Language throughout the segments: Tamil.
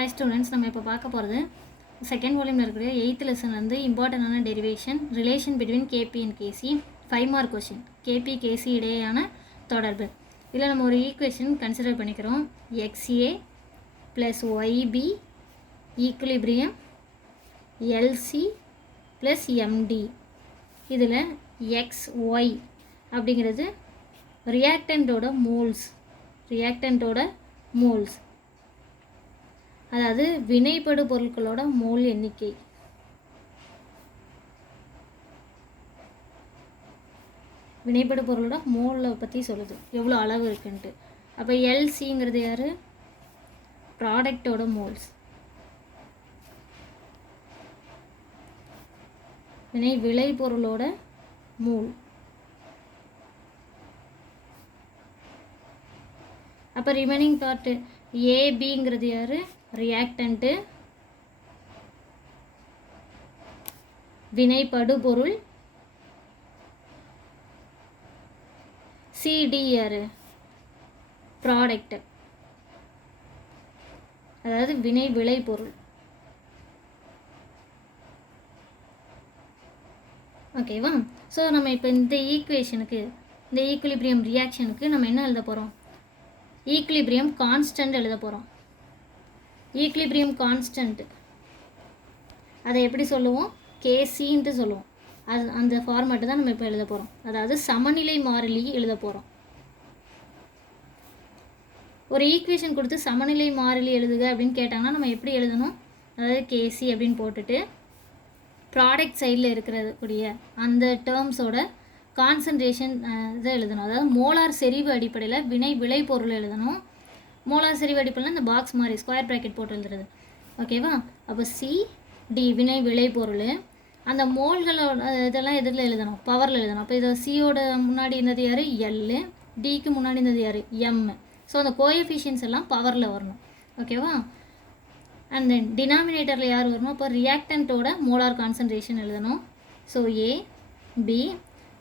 Hi students, நம்ம இப்போ பார்க்க போகிறது செகண்ட் வால்யூமில் இருக்கிற 8th லெசன்லேருந்து இம்பார்ட்டண்டான derivation relation between KP and KC 5 mark question KP KC இடையேயான தொடர்பு. இதில் நம்ம ஒரு ஈக்குவேஷன் கன்சிடர் பண்ணிக்கிறோம். XA plus YB equilibrium LC plus MD. இதில் XY அப்படிங்கிறது ரியாக்டண்ட்டோட மோல்ஸ், அதாவது வினைப்படு பொருட்களோட மோல் எண்ணிக்கை. வினைப்படு பொருளோட மோலை பற்றி சொல்லுது, எவ்வளோ அளவு இருக்குன்ட்டு. அப்போ எல்சிங்கிறது யார்? ப்ராடக்டோட மோல்ஸ், விளைபொருளோட மோல். அப்போ ரிமைனிங் பார்ட்டு ஏபிங்கிறது யார்? ரியாக்டண்ட்டு, வினைப்படு பொருள். சிடி யார்? ப்ராடக்ட், அதாவது விளைபொருள். ஓகேவா? ஸோ நம்ம இப்போ இந்த ஈக்குவேஷனுக்கு, இந்த ஈக்குலிபிரியம் ரியாக்ஷனுக்கு நம்ம என்ன எழுத போகிறோம்? ஈக்குலிபிரியம் கான்ஸ்டன்ட் எழுத போகிறோம். ஈக்குலிபிரியம் கான்ஸ்டன்ட் அதை எப்படி சொல்லுவோம்? கேசின்ட்டு சொல்லுவோம். அந்த ஃபார்மேட்டு தான் நம்ம இப்போ எழுத போகிறோம். அதாவது சமநிலை மாறிலி எழுத போகிறோம். ஒரு ஈக்குவேஷன் கொடுத்து சமநிலை மாறிலி எழுதுக அப்படின்னு கேட்டாங்கன்னா நம்ம எப்படி எழுதணும்? அதாவது கேசி அப்படின்னு போட்டுட்டு ப்ராடக்ட் சைடில் இருக்கிறக்கூடிய அந்த டேர்ம்ஸோட கான்சன்ட்ரேஷன் இதை எழுதணும். அதாவது மோலார் செறிவு அடிப்படையில் விளைபொருள் எழுதணும். மோலார் செறிவு அடிப்படையில் இந்த பாக்ஸ் மாதிரி ஸ்கொயர் ப்ராக்கெட் போட்டு எழுதுறது. ஓகேவா? அப்போ சிடி விளைபொருள். அந்த மோல்களோட இதெல்லாம் எதில் எழுதணும்? பவரில் எழுதணும். அப்போ இதை சியோட முன்னாடி இருந்தது யார்? எல். டிக்கு முன்னாடி இருந்தது யார்? எம். ஸோ அந்த கோஎஃபிஷியன்ஸ் எல்லாம் பவரில் வரணும். ஓகேவா? அண்ட் தென் டினாமினேட்டரில் யார் வரணும்? அப்போ ரியாக்டண்ட்டோட மோலார் கான்சன்ட்ரேஷன் எழுதணும். So A B.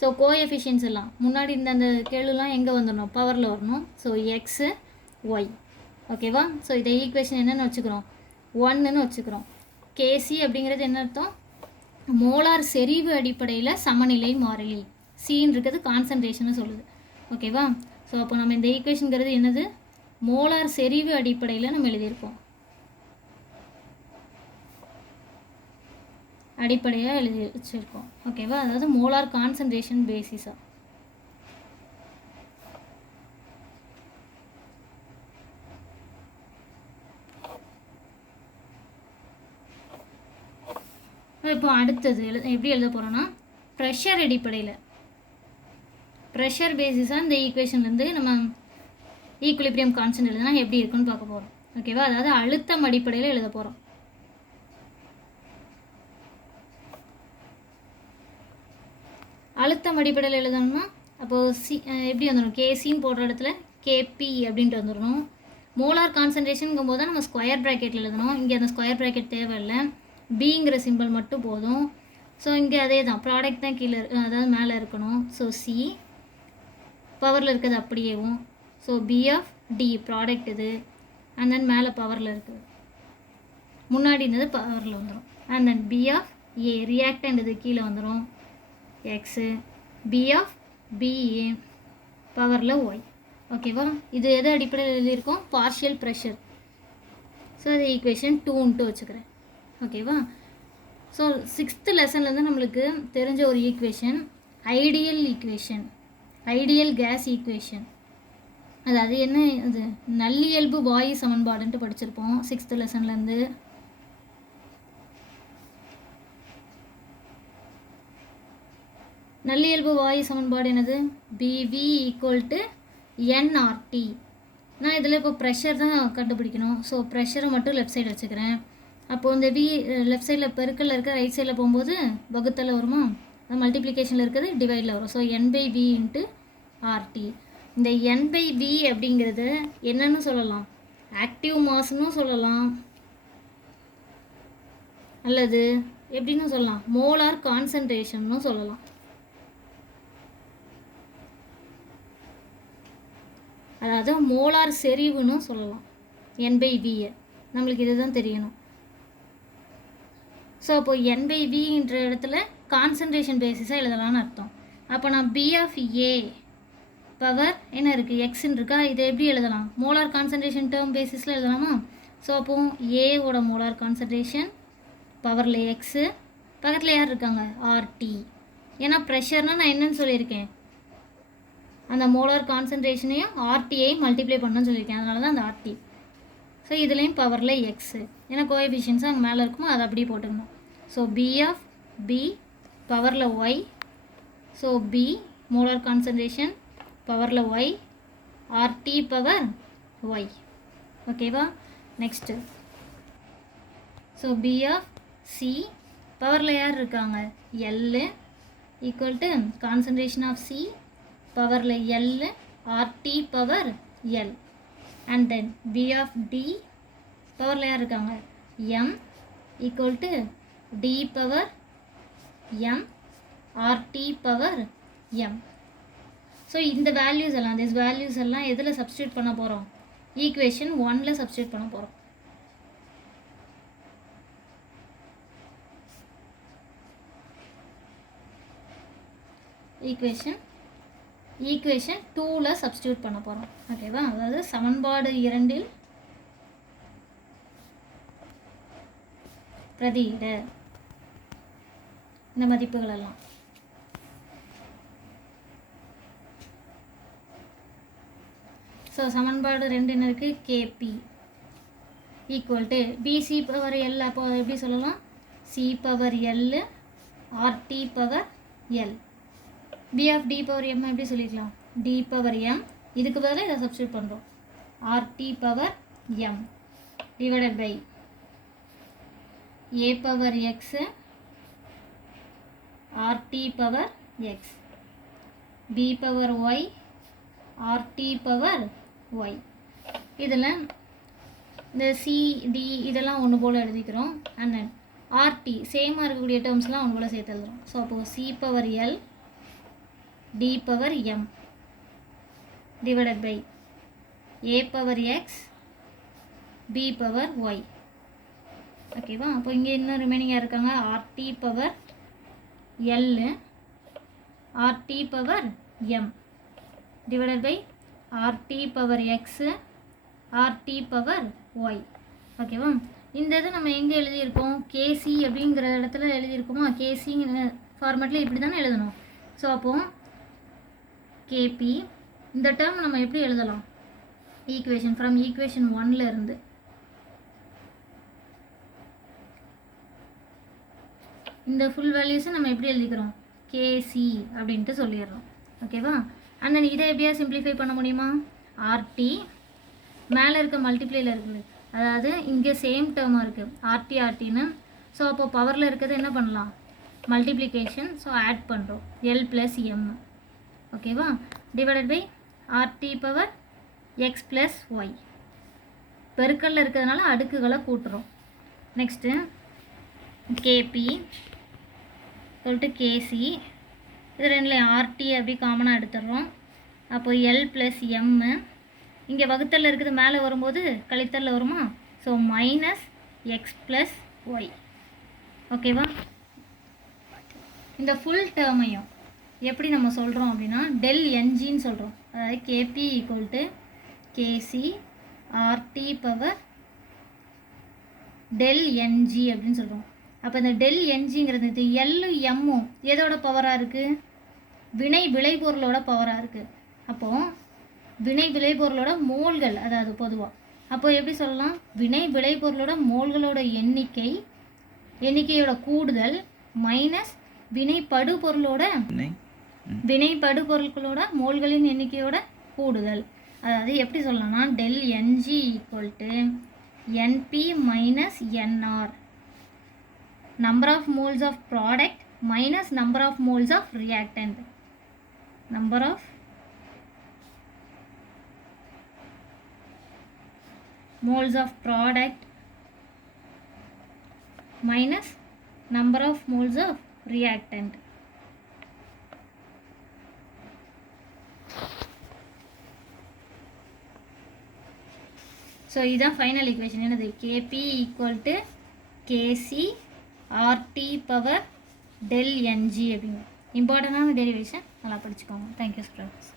So coefficients எல்லாம் முன்னாடி இருந்த அந்த கேளுலாம் எங்கே வந்துடணும்? பவரில் வரணும். So x y. ஓகேவா? ஸோ இதை ஈக்குவேஷன் என்னென்னு வச்சுக்கிறோம்? 1ன்னு வச்சுக்கிறோம். கேசி அப்படிங்கிறது என்ன அர்த்தம்? மோலார் செறிவு அடிப்படையில் சமநிலை மாறிலி. சின்னு இருக்கிறது கான்சன்ட்ரேஷன்னு சொல்லுது. ஓகேவா? ஸோ அப்போ நம்ம இந்த ஈக்குவேஷனுங்கிறது என்னது? மோலார் செறிவு அடிப்படையில் நம்ம எழுதியிருக்கோம். அடிப்படையாக எழுதி வச்சுருக்கோம். ஓகேவா? அதாவது மோலார் கான்சன்ட்ரேஷன் பேசிஸாக. இப்போ அடுத்தது எப்படி எழுத போகிறோன்னா ப்ரெஷர் அடிப்படையில், ப்ரெஷர் பேசிஸாக இந்த ஈக்குவேஷன்லேருந்து நம்ம ஈக்குலிபிரியம் கான்ஸ்டன்ட் எழுதுனா எப்படி இருக்குன்னு பார்க்க போகிறோம். ஓகேவா? அதாவது அழுத்தம் அடிப்படையில் எழுத போகிறோம். அழுத்தம் அடிப்படையில் எழுதணும்னா அப்போது எப்படி வந்துடும்? கேசின்னு போடுற இடத்துல கேபி அப்படின்ட்டு வந்துடணும். மோலார் கான்சன்ட்ரேஷனுங்கும் போது தான் நம்ம ஸ்கொயர் ப்ராக்கெட்டில் எழுதணும். இங்கே அந்த ஸ்கொயர் ப்ராக்கெட் தேவையில்லை, பிங்கிற சிம்பிள் மட்டும் போதும். ஸோ இங்கே அதே தான், ப்ராடக்ட் தான் கீழே அதாவது மேலே இருக்கணும். ஸோ சி பவரில் இருக்கிறது அப்படியேவும். So P of D product இது, அண்ட் தென் மேலே பவரில் இருக்குது, முன்னாடி இருந்தது பவரில் வந்துடும். And then P of A reactant இது கீழே வந்துடும், எக்ஸு. பி ஆஃப் பிஏ பவரில் ஒய். ஓகேவா? இது எது அடிப்படையில் எழுதியிருக்கோம்? Partial pressure. ஸோ அது ஈக்குவேஷன் 2ன்ட்டு வச்சுக்கிறேன். ஓகேவா? ஸோ 6th லெசன்லேருந்து நம்மளுக்கு தெரிஞ்ச ஒரு ஈக்குவேஷன் ஐடியல் கேஸ் ஈக்குவேஷன். அதாவது என்ன? அது நல்லியல்பு வாயு சமன்பாடுன்ட்டு படிச்சிருப்போம் 6th லெசன்லேருந்து. நல்லியல்பு வாயு சமன்பாடு என்னது? PV equal to nRT. நான் இதில் இப்போ ப்ரெஷர் தான் கண்டுபிடிக்கணும். ஸோ ப்ரெஷரை மட்டும் லெஃப்ட் சைடு வச்சுக்கிறேன். அப்போது இந்த வி லெஃப்ட் சைடில் பெருக்கல்ல இருக்க, ரைட் சைடில் போகும்போது வகுத்தல வருமா? மல்டிப்ளிகேஷனில் இருக்கிறது டிவைடில் வரும். So n/v into RT. இந்த n/v அப்படிங்கிறது என்னன்னு சொல்லலாம்? ஆக்டிவ் மாஸ்ன்னு சொல்லலாம், அல்லது எப்படின்னு சொல்லலாம்? மோலார் கான்சன்ட்ரேஷன்னு சொல்லலாம். அதாவது மோலார் செறிவுன்னு சொல்லலாம் n/v. நம்மளுக்கு இதுதான் தெரியணும். ஸோ அப்போது N/Vன்ற இடத்துல கான்சன்ட்ரேஷன் பேசிஸாக எழுதலாம்னு அர்த்தம். அப்போ நான் B ஆஃப் A பவர் என்ன இருக்குது, எக்ஸ்ன்னு இருக்கா, இதை எப்படி எழுதலாம், மோலார் கான்சன்ட்ரேஷன் டேர்ம் பேசிஸில் எழுதலாமா? ஸோ அப்போது ஏவோட மோலார் கான்சன்ட்ரேஷன் பவரில் எக்ஸு, பக்கத்தில் யார் இருக்காங்க, RT. ஏன்னா ப்ரெஷர்னால் நான் என்னன்னு சொல்லியிருக்கேன், அந்த மோலார் கான்சன்ட்ரேஷனையும் RTயையும் மல்டிப்ளை பண்ணணும்னு சொல்லியிருக்கேன், அதனால தான் அந்த RT. ஸோ இதுலேயும் பவரில் எக்ஸு, ஏன்னா கோஎஃபிஷியன்ஸும் அங்கே மேலே இருக்குமோ அதை அப்படியே போட்டுக்கணும். ஸோ B ஆஃப் B பவரில் y, so B molar concentration பவரில் ஒய், RT பவர் ஒய். ஓகேவா? Next so B of C பவரில் யார் இருக்காங்க, L equal to concentration of C பவரில் L, RT power L. And then B of D பவரில் யார் இருக்காங்க, M equal to D power M, RT power M. So இந்த வேல்யூஸ் எல்லாம், திஸ் வேல்யூஸ் எல்லாம் எதில் சப்ஸ்டியூட் பண்ண போகிறோம், ஈக்குவேஷன் 1ல் சப்ஸ்டியூட் பண்ண போகிறோம். ஈக்குவேஷன் 2ல் சப்ஸ்டியூட் பண்ண போகிறோம். ஓகேவா? அதாவது சமன்பாடு 2ல் பிரதியிட இந்த மதிப்புகள் எல்லாம். ஸோ சமன்பாடு 2 என்ன இருக்குது, KP equal to BC power L. அப்போ எப்படி சொல்லலாம், C power L, RT power L. B of D power M எப்படி சொல்லிக்கலாம், D பவர் M. இதுக்கு பதிலாக இதை சப்ஸ்டியூட் பண்ணுறோம், RT power M divided by A power X, RT power X, B power Y, RT power Y. இதில் இந்த C, D இதெல்லாம் ஒன்று போல் எழுதிக்கிறோம். அண்ட் தென் RT சேமாக இருக்கக்கூடிய டேர்ம்ஸ்லாம் ஒன்று போல் சேர்த்து எழுதுகிறோம். ஸோ அப்போது C power L, D power M divided by A power X, B power Y. ஓகேவா? அப்போ இங்கே இன்னும் ரிமைனிங்காக இருக்காங்க, RT power L, RT power M divided by RT power X, RT power Y. ஓகேவா? இந்த இதை நம்ம எங்கே எழுதியிருக்கோம், KC அப்படிங்கிற இடத்துல எழுதியிருக்கோமா, KCங்கிற ஃபார்மேட்டில் இப்படி தானே எழுதணும். ஸோ அப்போது KP இந்த டேர்ம் நம்ம எப்படி எழுதலாம், ஈக்குவேஷன் ஃப்ரம் ஈக்குவேஷன் 1ல் இருந்து இந்த ஃபுல் வேல்யூஸை நம்ம எப்படி எழுதிக்கிறோம், KC அப்படின்ட்டு சொல்லிடுறோம். ஓகேவா? அண்ட் தென் இதை எப்படியா சிம்பிளிஃபை பண்ண முடியுமா, RT மேலே இருக்க மல்டிப்ளையில் இருக்குது, அதாவது இங்கே சேம் டேர்மாக இருக்குது RTன்னு. ஸோ அப்போ பவரில் இருக்கிறது என்ன பண்ணலாம், மல்டிப்ளிகேஷன். ஸோ ஆட் பண்ணுறோம் L ப்ளஸ் M. ஓகேவா? Divided by RT power X plus Y. பெருக்கல்ல இருக்கிறதுனால அடுக்குகளை கூட்டுறோம். நெக்ஸ்ட்டு KP சொல்லிட்டு KC, இது ரெண்டில் RT அப்படி காமனாக எடுத்துடுறோம். அப்போது L ப்ளஸ் M, இங்கே வகுத்தலில் இருக்குது, மேலே வரும்போது கழித்தலில் வருமா, so minus X plus Y. ஓகேவா? இந்த ஃபுல் டேர்மையும் எப்படி நம்ம சொல்கிறோம் அப்படின்னா ΔNGன்னு சொல்கிறோம். அதாவது KP equal to KC RT power ΔNG அப்படின்னு சொல்கிறோம். அப்போ இந்த ΔNGங்கிறது இது எல்லும் எம்மும் எதோட பவராக இருக்குது, வினை விளைபொருளோட பவராக இருக்குது. அப்போது வினை விளைபொருளோட மோல்கள், அதாவது பொதுவாக அப்போது எப்படி சொல்லலாம், வினை விளைபொருளோட மோல்களோட எண்ணிக்கையோட கூடுதல் மைனஸ் வினைபடுபொருட்களோட மோல்களின் எண்ணிக்கையோட கூடுதல். அதாவது எப்படி சொல்லலாம்னா ΔNG equal to NP minus NR, number of moles of product minus number of moles of reactant. Number of moles of product minus number of moles of reactant. So இதுதான் ஃபைனல் ஈக்குவேஷன். என்னது? KP equal to KC RT power del N G அப்படிங்க. இம்பார்ட்டண்டான டெரிவேஷன் நல்லா படிச்சுக்கோங்க. Thank you students.